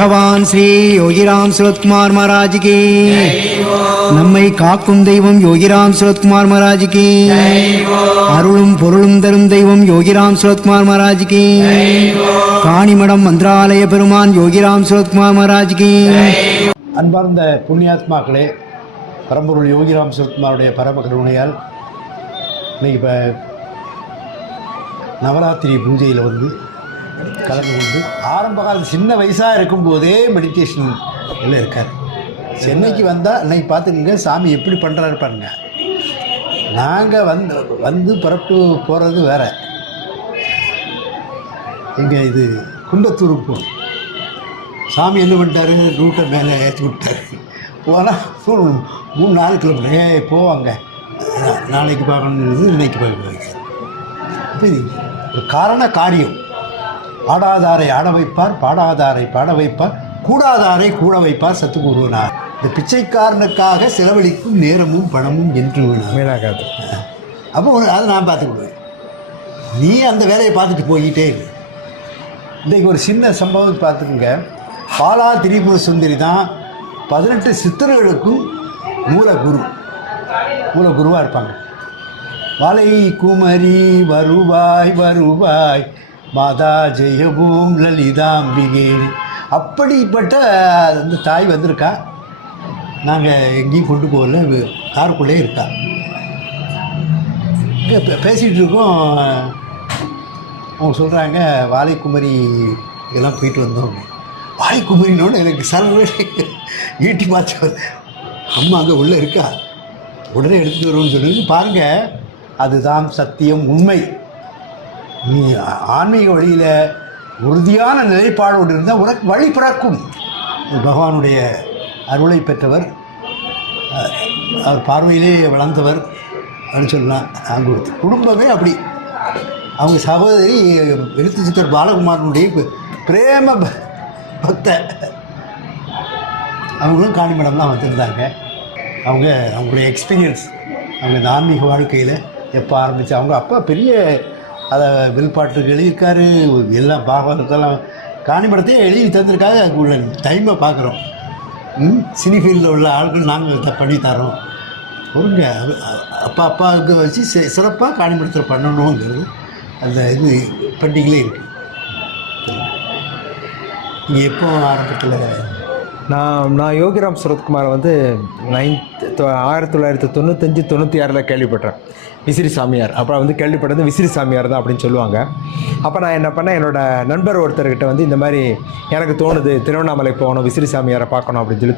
பகவான் ஸ்ரீ யோகிராம் சுரத்குமார் மகாராஜுக்கு, நம்மை காக்கும் தெய்வம் யோகிராம் சுரத்குமார் மகாராஜுக்கு, அருளும் பொருளும் தரும் தெய்வம் யோகிராம் சுரத்குமார் மகாராஜுக்கு, காணிமடம் மந்திராலய பெருமான் யோகிராம் சுரத்குமார் மகாராஜுக்கு. அன்பார்ந்த புண்ணியாத்மாக்களே, பரம்பொருள் யோகிராம் சுரத்குமாருடைய பரம கருணையால் இன்னைக்கு இப்போ நவராத்திரி பூஜையில் கலந்து கொண்டு ஆரம்ப காலம் சின்ன வயசாக இருக்கும்போதே மெடிடேஷன் எல்லாம் இருக்கார். சென்னைக்கு வந்தால் இன்னைக்கு பார்த்துக்கங்க சாமி எப்படி பண்ணுறாரு பாருங்க. நாங்கள் வந்து புறப்பட்டு போகிறது வேற. இங்கே இது குண்டத்தூருக்கு போகணும். சாமி என்ன பண்ணிட்டாரு, ரூட்டை மேலே ஏற்றி விட்டார். போனால் 3-4 கிலோமீட்டர் போவாங்க. நாளைக்கு பார்க்கணுங்கிறது இன்னைக்கு பார்க்க. இப்போ ஒரு காரண காரியம். ஆடாதாரை ஆட வைப்பார், பாடாதாரை பாட வைப்பார், கூடாதாரை கூட வைப்பார் சத்துக்குருவனார். இந்த பிச்சைக்காரனுக்காக செலவழிக்கும் நேரமும் பணமும் என்று வீணாகாது. அப்போ அதை நான் பார்த்துக்கிடுவேன், நீ அந்த வேலையை பார்த்துட்டு போயிட்டே இரு. இன்றைக்கு ஒரு சின்ன சம்பவம் பார்த்துக்குங்க. பாலா திரிபுர சுந்தரி தான் 18 சித்தர்களுக்கும் மூலகுருவாக இருப்பாங்க. வாழை குமரி வருவாய் வருவாய் மாதா ஜெயபூம் லலிதாம்பிகே. அப்படிப்பட்ட அந்த தாய் வந்திருக்கா. நாங்கள் எங்கேயும் கொண்டு போகல, காருக்குள்ளே இருக்கா. இங்கே பேசிகிட்டு இருக்கோம். அவங்க சொல்கிறாங்க, வாழைக்குமரி இதெல்லாம் போயிட்டு வந்தோம். வாழைக்குமரினோடு எனக்கு சர்வ ஈட்டி மாற்ற அம்மா அங்கே உள்ளே இருக்கா, உடனே எடுத்துகிட்டு வருவோம்னு சொல்லி பாருங்கள். அதுதான் சத்தியம், உண்மை. நீ ஆன்மீக வழியில் உறுதியான நிலைப்பாடோடு இருந்தால் உனக்கு வழி பிறக்கும். பகவானுடைய அருளை பெற்றவர், அவர் பார்வையிலே வளர்ந்தவர் அப்படின்னு சொல்லலாம். அவங்க குடும்பமே அப்படி. அவங்க சகோதரி எழுத்து சித்தர் பாலகுமாரனுடைய பிரேம பக்த. அவங்களும் காணிமடம்லாம் வந்திருந்தாங்க. அவங்களுடைய எக்ஸ்பீரியன்ஸ், அவங்க இந்த ஆன்மீக வாழ்க்கையில் எப்போ ஆரம்பித்து, அவங்க அப்பா பெரிய அதை வெளிப்பாட்டுக்கு எழுதியிருக்காரு. எல்லாம் பாகவதத்தெல்லாம் காணிமடத்தையே எழுதி தந்திருக்காங்க. அதுக்கு உள்ள டைமை பார்க்குறோம். சினி ஃபீல்டில் உள்ள ஆட்கள் நாங்கள் பண்ணி தரோம். ஒருங்க அப்பாவுக்கு வச்சு சிறப்பாக காணிமடத்தில் பண்ணணுங்கிறது அந்த இது பெண்டிங்லேயே இருக்குது. இங்கே எப்போ ஆரம்பத்தில் நான் யோகிராம் சுரத்குமார் 1995-96 கேள்விப்பட்டேன். விசிறி சாமியார். அப்புறம் கேள்விப்பட்டது விசிறி சாமியார் தான் அப்படின்னு சொல்லுவாங்க. அப்போ நான் என்ன பண்ணேன், என்னோடய நண்பர் ஒருத்தர்கிட்ட இந்த மாதிரி எனக்கு தோணுது, திருவண்ணாமலை போகணும், விசிறி சாமியாரை பார்க்கணும் அப்படின்னு சொல்லி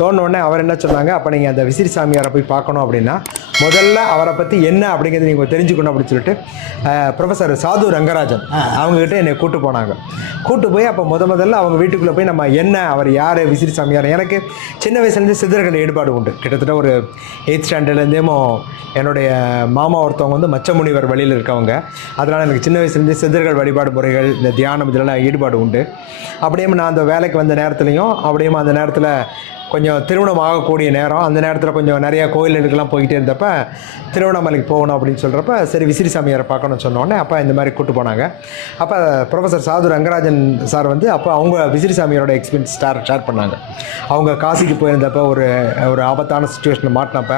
தோணுனோடனே அவர் என்ன சொன்னாங்க, அப்போ நீங்கள் அந்த விசிறி சாமியாரை போய் பார்க்கணும் அப்படின்னா முதல்ல அவரை பற்றி என்ன அப்படிங்கிறது நீங்கள் தெரிஞ்சுக்கணும் அப்படின்னு சொல்லிட்டு ப்ரொஃபஸர் சாது ரங்கராஜன் அவங்ககிட்ட என்னை கூட்டு போய் அப்போ முதல்ல அவங்க வீட்டுக்குள்ளே போய் நம்ம என்ன, அவர் யார், விசிறி சாமியார். எனக்கு சின்ன வயசுலேருந்து சித்தர்கள் ஈடுபாடு உண்டு. கிட்டத்தட்ட ஒரு 8th ஸ்டாண்டர்ட்லேருந்தேமோ என்னுடைய மாமா ஒருத்தவங்க மச்சமுனிவர் வழியில் இருக்கவங்க. அதனால் எனக்கு சின்ன வயசுலேருந்து சித்தர்கள் வழிபாடு முறைகள், இந்த தியானம் இதெல்லாம் ஈடுபாடு உண்டு. அப்படியே நான் அந்த வேலைக்கு வந்த நேரத்துலையும் அப்படியே அந்த நேரத்தில் கொஞ்சம் திருமணம் ஆகக்கூடிய நேரம், அந்த நேரத்தில் கொஞ்சம் நிறையா கோயிலுக்கெல்லாம் போய்கிட்டே இருந்தப்போ திருவண்ணாமலைக்கு போகணும் அப்படின்னு சொல்கிறப்ப சரி விசிறி சாமியாரை பார்க்கணும்னு சொன்னோடனே அப்போ இந்த மாதிரி கூப்பிட்டு போனாங்க. அப்போ ப்ரொஃபஸர் சாது ரங்கராஜன் சார் அப்போ அவங்க விசிறி சாமியாரோட எக்ஸ்பீரியன்ஸ் ஷேர் பண்ணாங்க. அவங்க காசிக்கு போயிருந்தப்போ ஒரு ஆபத்தான சுச்சுவேஷனில் மாட்டினப்ப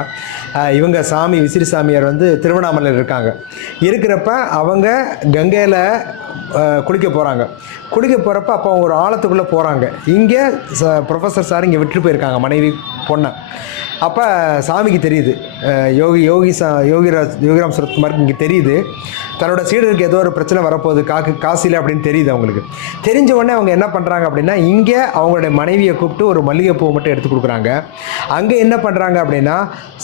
இவங்க விசிறி சாமியார் திருவண்ணாமலையில் இருக்கிறப்ப அவங்க கங்கையில் குளிக்க போகிறப்ப அப்போ அவங்க ஒரு ஆழத்துக்குள்ளே போகிறாங்க. இங்கே ப்ரொஃபஸர் சார் இங்கே விட்டுட்டு போயிருக்காங்க மனைவி பொண்ணை. அப்போ சாமிக்கு தெரியுது, யோகிராம் சுரத்குமாருக்கு இங்கே தெரியுது தன்னோட சீடருக்கு ஏதோ ஒரு பிரச்சனை வரப்போகுது காசியில் அப்படின்னு தெரியுது. அவங்களுக்கு தெரிஞ்ச உடனே அவங்க என்ன பண்ணுறாங்க அப்படின்னா, இங்கே அவங்களுடைய மனைவியை கூப்பிட்டு ஒரு மல்லிகைப்பூ மட்டும் எடுத்து கொடுக்குறாங்க. அங்கே என்ன பண்ணுறாங்க அப்படின்னா,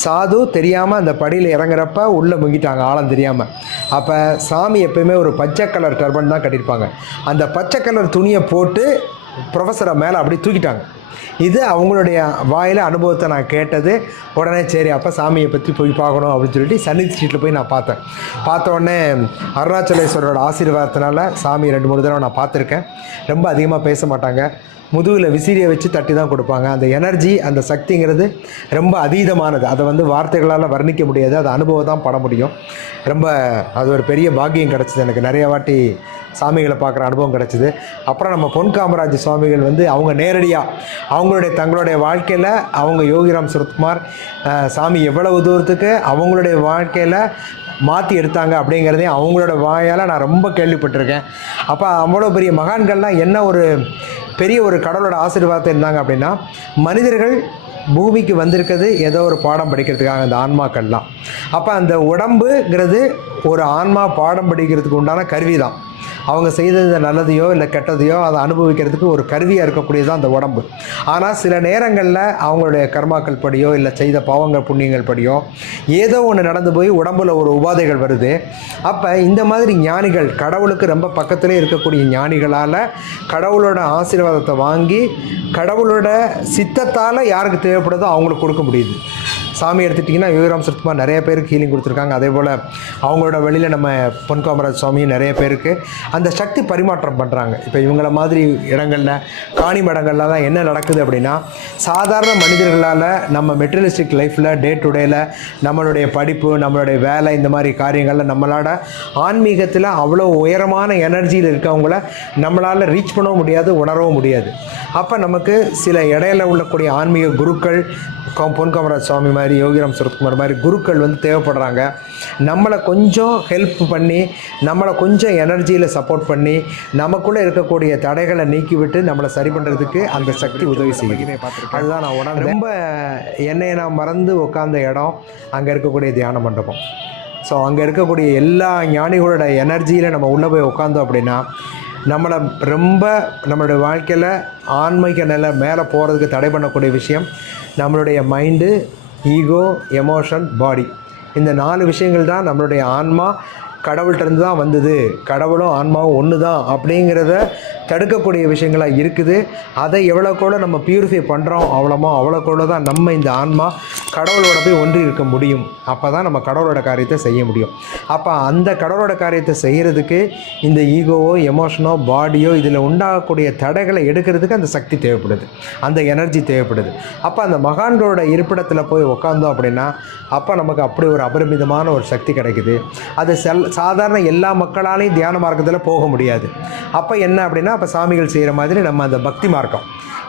சாது தெரியாமல் அந்த படியில் இறங்குறப்ப உள்ளே முங்கிட்டாங்க, ஆழம் தெரியாமல். அப்போ சாமி எப்பயுமே ஒரு பச்சை கலர் டர்பன் தான் கட்டியிருப்பாங்க. அந்த பச்சை கலர் துணியை போட்டு ப்ரொஃபஸரை மேலே அப்படி தூக்கிட்டாங்க. இது அவங்களுடைய வாயில் அனுபவத்தை நான் கேட்டது. உடனே சரி அப்போ சாமியை பற்றி போய் பார்க்கணும் அப்படின்னு சொல்லிட்டு சன்னிதி ஸ்ட்ரீட்டில் போய் நான் பார்த்த உடனே அருணாச்சலேஸ்வரோட ஆசீர்வாதத்தினால சாமி 2-3 தடவை நான் பார்த்துருக்கேன். ரொம்ப அதிகமாக பேச மாட்டாங்க, முதுகில் விசிறியை வச்சு தட்டி தான் கொடுப்பாங்க. அந்த எனர்ஜி, அந்த சக்திங்கிறது ரொம்ப அதீதமானது. அதை வந்து வார்த்தைகளால் வர்ணிக்க முடியாது, அது அனுபவம் தான் பட முடியும். ரொம்ப அது ஒரு பெரிய பாக்கியம் கிடச்சிது எனக்கு. நிறைய வாட்டி சாமிகளை பார்க்குற அனுபவம் கிடச்சிது. அப்புறம் நம்ம பொன் காமராஜ் சுவாமிகள் வந்து அவங்க நேரடியாக தங்களுடைய வாழ்க்கையில் அவங்க யோகிராம் சுரத்குமார் சாமி எவ்வளவு தூரத்துக்கு அவங்களுடைய வாழ்க்கையில் மாற்றி எடுத்தாங்க அப்படிங்கிறதையும் அவங்களோட வாயால் நான் ரொம்ப கேள்விப்பட்டிருக்கேன். அப்போ அவ்வளோ பெரிய மகான்கள்லாம் என்ன ஒரு பெரிய ஒரு கடவுளோட ஆசீர்வாதத்தை இருந்தாங்க அப்படின்னா, மனிதர்கள் பூமிக்கு வந்திருக்கிறது ஏதோ ஒரு பாடம் படிக்கிறதுக்காக அந்த ஆன்மாக்கள்லாம். அப்போ அந்த உடம்புங்கிறது ஒரு ஆன்மா பாடம் படிக்கிறதுக்கு உண்டான கருவி தான். அவங்க செய்தது நல்லதையோ இல்லை கெட்டதையோ அதை அனுபவிக்கிறதுக்கு ஒரு கருவியாக இருக்கக்கூடியது தான் அந்த உடம்பு. ஆனால் சில நேரங்களில் அவங்களுடைய கர்மாக்கள் படியோ இல்லை செய்த பாவங்கள் புண்ணியங்கள் படியோ ஏதோ ஒன்று நடந்து போய் உடம்புல ஒரு உபாதைகள் வருது. அப்போ இந்த மாதிரி ஞானிகள், கடவுளுக்கு ரொம்ப பக்கத்திலே இருக்கக்கூடிய ஞானிகளால் கடவுளோட ஆசீர்வாதத்தை வாங்கி கடவுளோட சித்தத்தால் யாருக்கு தேவைப்படுதோ அவங்களுக்கு கொடுக்க முடியுது. சாமி எடுத்துட்டிங்கன்னா யோகிராம் சுரத்குமார் நிறைய பேருக்கு ஹீலிங் கொடுத்துருக்காங்க. அதே போல் அவங்களோட வழியில் நம்ம பொன் காமராஜ் சுவாமி நிறைய பேருக்கு அந்த சக்தி பரிமாற்றம் பண்ணுறாங்க. இப்போ இவங்கள மாதிரி இடங்களில், காணி மடங்களில் தான் என்ன நடக்குது அப்படின்னா, சாதாரண மனிதர்களால் நம்ம மெட்டீரியலிஸ்டிக் லைஃப்பில் டே டு டேயில் நம்மளுடைய படிப்பு, நம்மளுடைய வேலை, இந்த மாதிரி காரியங்களில் நம்மளோட ஆன்மீகத்தில் அவ்வளோ உயரமான எனர்ஜியில் இருக்கவங்கள நம்மளால் ரீச் பண்ணவும் முடியாது, உணரவும் முடியாது. அப்போ நமக்கு சில இடையில உள்ளக்கூடிய ஆன்மீக குருக்கள், பொன் காமராஜ் சுவாமி மாதிரி, யோகிராம் சுரத்குமார் மாதிரி குருக்கள் வந்து தேவைப்படுறாங்க. நம்மளை கொஞ்சம் ஹெல்ப் பண்ணி, நம்மளை கொஞ்சம் எனர்ஜியில் சப்போர்ட் பண்ணி, நமக்குள்ளே இருக்கக்கூடிய தடைகளை நீக்கிவிட்டு நம்மளை சரி பண்ணுறதுக்கு அந்த சக்தி உதவி செய்யுது. அதுதான் நான் உணர்ந்தேன். ரொம்ப என்னை நான் மறந்து உட்கார்ந்த இடம் அங்கே இருக்கக்கூடிய தியான மண்டபம். ஸோ அங்கே இருக்கக்கூடிய எல்லா ஞானிகளோட எனர்ஜியில் நம்ம உள்ளே போய் உட்காந்தோம் அப்படின்னா, நம்மளை ரொம்ப நம்மளுடைய வாழ்க்கையில் ஆன்மீக நிலை மேலே போகிறதுக்கு தடை பண்ணக்கூடிய விஷயம் நம்மளுடைய மைண்டு, ஈகோ, எமோஷன், பாடி. இந்த 4 விஷயங்கள் தான் நம்மளுடைய ஆன்மா கடவுள்கிட்டருந்து தான் வந்தது, கடவுளும் ஆன்மாவும் ஒன்று தான் அப்படிங்கிறத தடுக்கக்கூடிய விஷயங்களாக இருக்குது. அதை எவ்வளோக்கோட நம்ம பியூரிஃபை பண்ணுறோம் அவ்வளோக்கோட தான் நம்ம இந்த ஆன்மா கடவுளோட போய் ஒன்றி இருக்க முடியும். அப்போ தான் நம்ம கடவுளோட காரியத்தை செய்ய முடியும். அப்போ அந்த கடவுளோட காரியத்தை செய்கிறதுக்கு இந்த ஈகோவோ, எமோஷனோ, பாடியோ இதில் உண்டாகக்கூடிய தடைகளை எடுக்கிறதுக்கு அந்த சக்தி தேவைப்படுது, அந்த எனர்ஜி தேவைப்படுது. அப்போ அந்த மகான்களோட இருப்பிடத்தில் போய் உட்காந்தோம் அப்படின்னா, அப்போ நமக்கு அப்படி ஒரு அபரிமிதமான ஒரு சக்தி கிடைக்குது. அது சாதாரண எல்லா மக்களாலையும் தியான மார்க்கத்தில் போக முடியாது. அப்போ என்ன அப்படின்னா, அப்போ சாமிகள் செய்கிற மாதிரி நம்ம அந்த பக்தி மார்க்கம்,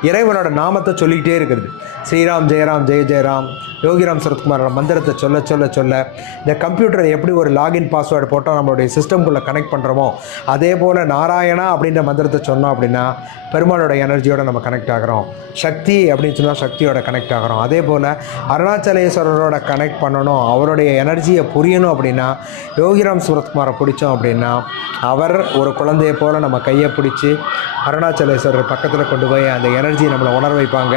இறைவனோட நாமத்தை சொல்லிக்கிட்டே இருக்கிறது. ஸ்ரீராம் ஜெயராம் ஜெய ஜெயராம், யோகிராம் சுரத்குமாரோட மந்திரத்தை சொல்ல சொல்ல சொல்ல, இந்த கம்ப்யூட்டர் எப்படி ஒரு லாகின் பாஸ்வேர்டு போட்டால் நம்மளுடைய சிஸ்டம்குள்ளே கனெக்ட் பண்ணுறோமோ, அதே போல் நாராயணா அப்படின்ற மந்திரத்தை சொன்னோம் அப்படின்னா பெருமாளோட எனர்ஜியோட நம்ம கனெக்ட் ஆகிறோம். சக்தி அப்படின்னு சொன்னால் சக்தியோட கனெக்ட் ஆகிறோம். அதே போல் அருணாச்சலேஸ்வரரோட கனெக்ட் பண்ணணும், அவருடைய எனர்ஜியை புரியணும் அப்படின்னா யோகிராம் சுரத்குமாரை பிடிச்சோம் அப்படின்னா அவர் ஒரு குழந்தையை போல் நம்ம கையை பிடிச்சி அருணாச்சலேஸ்வரர் பக்கத்தில் கொண்டு போய் அந்த எனர்ஜியை நம்மளை உணர வைப்பாங்க.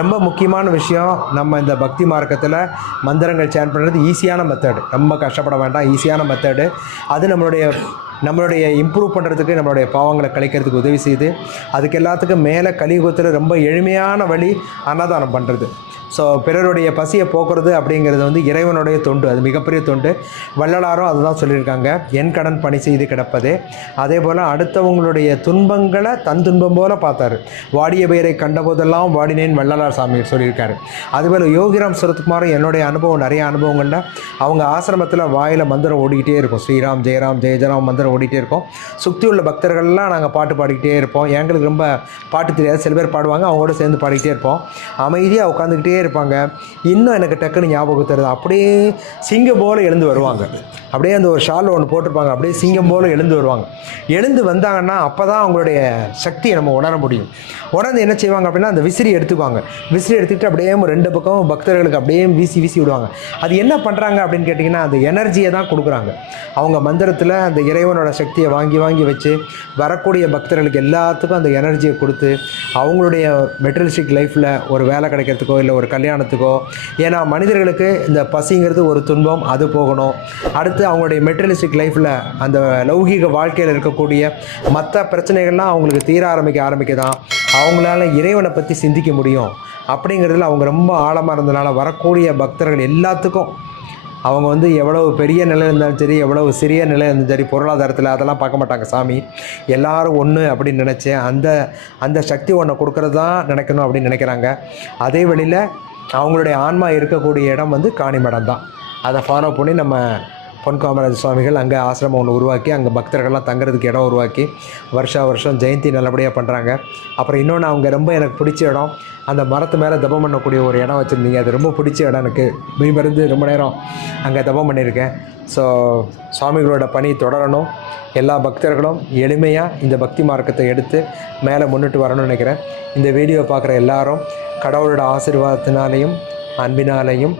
ரொம்ப முக்கியமான விஷயம், நம்ம இந்த பக்தி மார்க்கத்தில் மந்திரங்கள் சேன் பண்ணுறது ஈஸியான மெத்தடு, ரொம்ப கஷ்டப்பட வேண்டாம், ஈஸியான மெத்தடு. அது நம்மளுடைய இம்ப்ரூவ் பண்ணுறதுக்கு, நம்மளுடைய பாவங்களை கழிக்கிறதுக்கு உதவி செய்யுது. அதுக்கு எல்லாத்துக்கும் மேலே கலியுகத்தில் ரொம்ப எளிமையான வழி அன்னதானம் பண்ணுறது. ஸோ பிறருடைய பசியை போக்குறது அப்படிங்கிறது வந்து இறைவனுடைய தொண்டு, அது மிகப்பெரிய தொண்டு. வள்ளலாரும் அதுதான் சொல்லியிருக்காங்க, என் கடன் பணி செய்து கிடப்பதே. அதே போல் அடுத்தவங்களுடைய துன்பங்களை தன் துன்பம் போல பார்த்தாரு. வாடிய பெயரை கண்டபோதெல்லாம் வாடினேன் வள்ளலார் சாமி சொல்லியிருக்காரு. அதுபோல் யோகிராம் சுரத்குமாரும் என்னுடைய அனுபவம், நிறைய அனுபவங்கள்ல அவங்க ஆசிரமத்தில் வாயில் மந்திரம் ஓடிக்கிட்டே இருக்கும், ஸ்ரீராம் ஜெயராம் ஜெய ஜெயராம் மந்திரம் ஓடிக்கிட்டே இருக்கும். சுற்றி உள்ள பக்தர்கள்லாம் நாங்கள் பாட்டு பாடிக்கிட்டே இருப்போம். எங்களுக்கு ரொம்ப பாட்டு தெரியாது, சில பேர் பாடுவாங்க, அவங்களோட சேர்ந்து பாடிக்கிட்டே இருப்போம். அமைதியாக உட்காந்துக்கிட்டே இருப்பாங்க. இன்னும் எனக்கு டக்குன்னு ஞாபகம் தருது, அப்படியே சிங்கம் போல் எழுந்து வருவாங்க. அப்படியே அந்த ஒரு ஷால் ஒன்று போட்டிருப்பாங்க, அப்படியே சிங்கம் போல் எழுந்து வருவாங்க. எழுந்து வந்தாங்கன்னா அப்போ தான் அவங்களுடைய சக்தியை நம்ம உணர முடியும். உணர்ந்து என்ன செய்வாங்க அப்படின்னா, அந்த விசிறி எடுத்துக்குவாங்க. விசிறி எடுத்துக்கிட்டு அப்படியே 2 பக்கமும் பக்தர்களுக்கு அப்படியே வீசி வீசி விடுவாங்க. அது என்ன பண்ணுறாங்க அப்படின்னு கேட்டிங்கன்னா, அந்த எனர்ஜியை தான் கொடுக்குறாங்க. அவங்க மந்திரத்தில் அந்த இறைவனோட சக்தியை வாங்கி வாங்கி வச்சு வரக்கூடிய பக்தர்களுக்கு எல்லாத்துக்கும் அந்த எனர்ஜியை கொடுத்து அவங்களுடைய மெட்டீரியலிஸ்டிக் லைஃப்பில் ஒரு வேலை கிடைக்கிறதுக்கோ இல்லை ஒரு கல்யாணத்துக்கோ, ஏன்னா மனிதர்களுக்கு இந்த பசிங்கிறது ஒரு துன்பம், அது போகணும். அடுத்து அவங்களுடைய மெட்டீரியலிஸ்டிக் லைஃப்பில் அந்த லௌகீக வாழ்க்கையில் இருக்கக்கூடிய மற்ற பிரச்சனைகள்லாம் அவங்களுக்கு தீர ஆரம்பிக்க தான் அவங்களால இறைவனை பற்றி சிந்திக்க முடியும். அப்படிங்கிறதுல அவங்க ரொம்ப ஆழமாக இருந்தனால வரக்கூடிய பக்தர்கள் எல்லாத்துக்கும் அவங்க வந்து எவ்வளவு பெரிய நிலையில் இருந்தாலும் சரி, எவ்வளவு சிறிய நிலையில் இருந்தாலும் சரி, பொருளாதாரத்தில் அதெல்லாம் பார்க்க மாட்டாங்க. சாமி எல்லாரும் ஒன்று அப்படின்னு நினச்சேன். அந்த சக்தி ஒன்று கொடுக்கறது தான் நினைக்கணும் அப்படின்னு நினைக்கிறாங்க. அதே வழியில் அவங்களுடைய ஆன்மா இருக்கக்கூடிய இடம் வந்து காணிமடம் தான். அதை ஃபாலோ பண்ணி நம்ம பொன் காமராஜ சுவாமிகள் அங்கே ஆசிரமம் ஒன்று உருவாக்கி அங்கே பக்தர்கள்லாம் தங்குறதுக்கு இடம் உருவாக்கி வருஷம் ஜெயந்தி நல்லபடியாக பண்ணுறாங்க. அப்புறம் இன்னொன்று அவங்க ரொம்ப எனக்கு பிடிச்ச இடம், அந்த மரத்து மேலே தபம் பண்ணக்கூடிய ஒரு இடம் வச்சுருந்தீங்க. அது ரொம்ப பிடிச்ச இடம் எனக்கு. மருந்து ரொம்ப நேரம் அங்கே தபம் பண்ணியிருக்கேன். ஸோ சுவாமிகளோட பணி தொடரணும். எல்லா பக்தர்களும் எளிமையாக இந்த பக்தி மார்க்கத்தை எடுத்து மேலே முன்னிட்டு வரணும்னு நினைக்கிறேன். இந்த வீடியோ பார்க்குற எல்லாரும் கடவுளோட ஆசீர்வாதத்தினாலேயும் அன்பினாலேயும்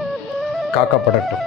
காக்கப்படட்டும்.